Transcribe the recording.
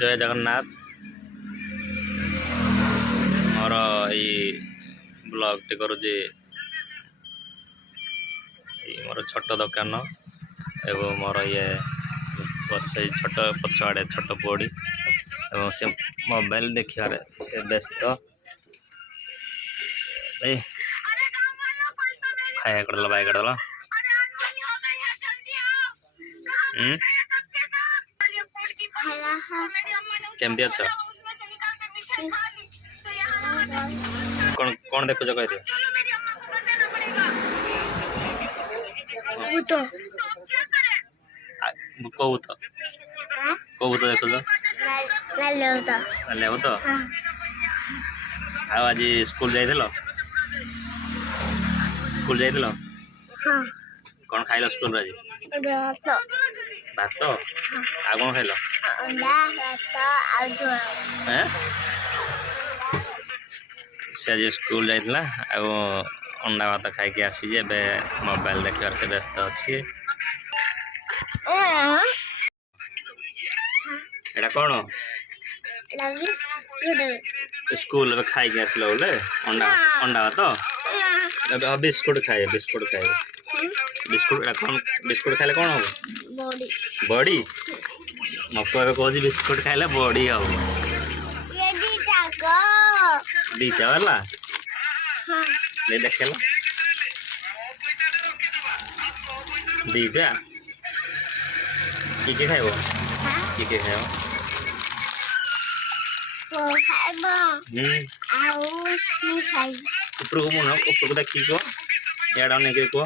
जय जगन्नाथ मोर ब्लॉग टे करुचे मोर छोट दुकान एवं मोर ये बस छोट पछआड़े छोट पुड़ी एवं से मोबाइल देखिए से व्यस्त खाया कर बाय कर केमती अच्छा कौन कौन देखो कह दियो कौत कौत देखो तो आज स्कूल जाइल कौन खाइल स्कूल आज भात आ कौन खाइल से आज स्कूल जाइला अंडा भात खाई आसी मोबाइल देखार से व्यस्त अच्छी एटा कौन स्कूल खाई आसल बोले अंडा भात बिस्कुट खाए बिस्कुट कौन बिस्कुट खाइले कौन हम बड़ी मको कहूँ बिस्कुट खाइले बड़ी हम दीटा वाला नहीं देखेला दीटा की खाइब की खाइब ऊपर को मुन ऊपर को देखी कह याड़ा नहीं कह